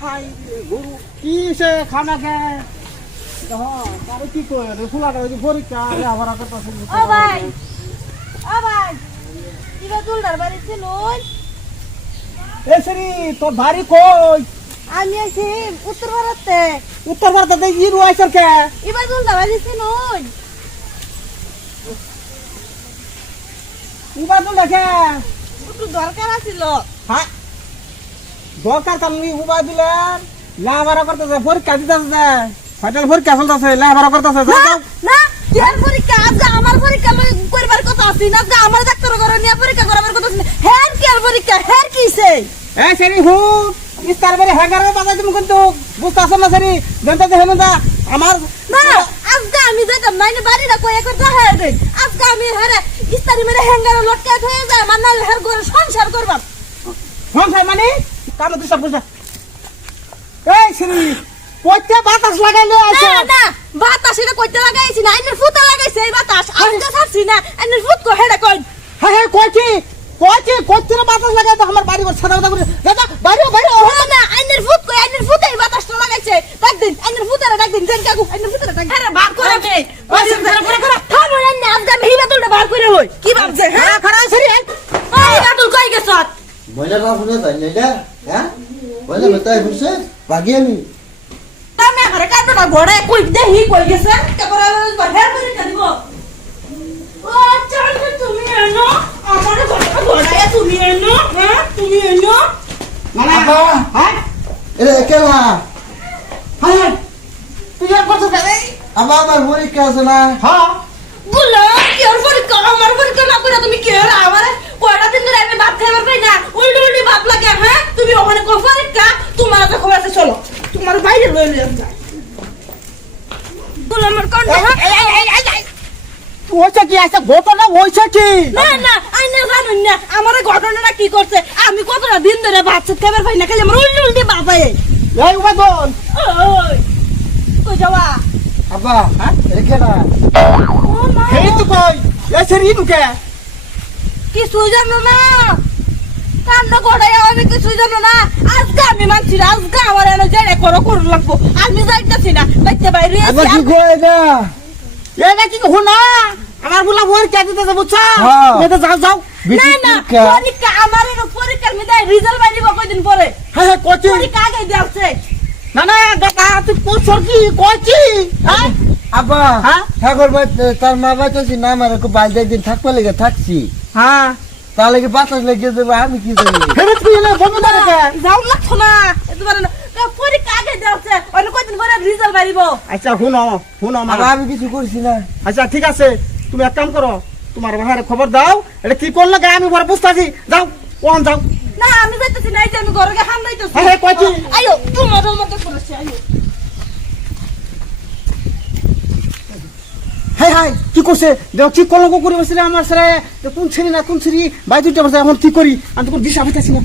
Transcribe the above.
খাই গরু। কি সে খানা খায়? কি করে ফুলাটা ওই যে পরীক্ষা আবার করতেছে ও ভাই ও ভাই কিবা দুলদার বাড়িতে নই এ সরি তোর বাড়ি কই? আমি আছি উত্তর ভারতে। উত্তর ভারতে ই রয়েছে কে? এবার দুলদার একটু দরকার আছিল। হ্যাঁ দরকার কারণ উবা দিলেন। লাভারা করতেছে পরীক্ষা দিতেছে। ফাইনাল পরীক্ষা চলতেছে লাভারা করতেছে যাও না তোর পরীক্ষা? আজকে আমার পরীক্ষা লই করবার কথা আছে না আজকে আমার ডাক্তার ঘরে নিয়ে পরীক্ষা করাবার কথা আছে কি পরীক্ষা? কিছে এ সরি হু ইস্তার বাড়ি হ্যাঙ্গারে বাজাই তুমি কিন্তু বুঝতে আসো না সরি জানতে যে হেন আমার না আজকে আমি যেতাম নাইনে বাড়িটা কই একবার দেখা দে আজকে আমি হেরে ইস্তারি মেরে হ্যাঙ্গারে লটকে হয়ে যায় আমার নালে হের ঘরে সংসার খাই মানে? কাম তুই সব বুঝা এই সরি পয়তে বাতাস লাগাইলে আছে। না না বাতাস এটা কইতে লাগাইছি না আইনের ফুটা লাগাইছে এই বাতাস। আজকে ছাড়ছি না আইনের ফুট কো হেডা কই হ্যাঁ হ্যাঁ কইছি কইছি না বাতাস লাগাই তো আমার বাড়ি ঘর সাদা সাদা করে দাদা বাইরে বাইরে না না আইনের ফুট কই আইনের ফুটে এই বাতাসটা লাগাইছে। ডাক দিন আইনের ফুটারে ডাক দিন দেন কাকু আইনের ফুটারে ডাক আরে বার করে দে বসে, করে, করে, করে। থামো না আজকে আমি হিবা তুলটা বার করে হই। কি ভাবছে হ্যাঁ? খারাপ খারাপ সরি ওই বাতুল কই গেছত ময়না বাপ শুনে তাই না এটা হ্যাঁ ময়না বেতাই ফুসে ভাগি আমি তামে ঘরে কাটটা ঘরে কই দেহি কই গেছে তারপর হের করে দিব ও চাল তুমি এনো আমার ঘরে ঘরে তুমি এনো হ্যাঁ তুমি এনো মানে আব্বা। হ্যাঁ এটা কেলা হ্যাঁ তুই আর কত দেবে আবার আমার পরীক্ষা আছে না হ্যাঁ গুলো কি ওর পরীক্ষা আমার পরীক্ষা না করে তুমি কি হলো আমার কয়টা দিন ধরে আমি ভাত খাইবার পাই না উল্টি উল্টি ভাত লাগে হ্যাঁ তুমি ওখানে কো পরীক্ষা তোমার তো খবর আছে চলো। তোমার বাইরে লই লই যাই। গুলো আমার কোন হয়েছে কি আছে ঘটনা হয়েছে কি? না না জানুন না আমার এই ঘটনাটা কি করছে? আমি কতটা দিন ধরে সাত খাইবার পাই না খালি আমার উল্টি উল্টি পাই এই উপাদন ওই কই যাওয়া আব্বা হ্যাঁ এটা কেলা ও মা। হেই তো কই এই সরি নুকে কিছু জানো না। করাই আমি কিছু জানো না। আজকে আমি মানছি না আজকে আমার এনে জেনে করো করু লাগবো। আমি যাইতেছি না যাইতে বাইরে আবার কি এটা? হনা আমার বলা কে দিতেছে বুঝছা? হ্যাঁ। যাও যাও। না না পরীক্ষা। আমার এর পরীক্ষার রেজাল্ট কয়দিন পরে। হ্যাঁ হ্যাঁ কচি পরীক্ষা আগে দেওয়াছে না না দাদা তুই কোচর কি? কচি হ্যাঁ? হ্যাঁ? ঠাকুর ভাই তার মা বাইতেছি না আমার একটু বাইরে দিন থাকবা লেগে থাকছি। হ্যাঁ। তাহলে কি বাতাস লেগে দেবে আমি কি জানি? হেরে তুই না বন্ধ না রেখে। যাও লাগছো না এত পারে না পরীক্ষা আগে দেওয়াছে অন্য কয়দিন পরে রেজাল্ট বাইরিব আচ্ছা শুনো শুনো আবার আমি কিছু করছি না। আচ্ছা ঠিক আছে তুমি এক কাম করো তোমার বাহারে খবর দাও। এটা কি করলে গে? আমি ঘরে বুঝতেছি যাও কোন যাও। না আমি যাইতেছি না এই যে আমি ঘরে গিয়ে হাম যাইতেছি। হ্যাঁ, হ্যাঁ, কয়টি? আইও তোমার মতো করেছে আইও। হ্যাঁ কি করছে? দেখো, কি কলঙ্ক করে বসলে আমার সারা কোন ছেলে না কোন ছেলে? বাই বসে, এখন কি করি? আমি তো কোনো দিশা পাইতেছি না।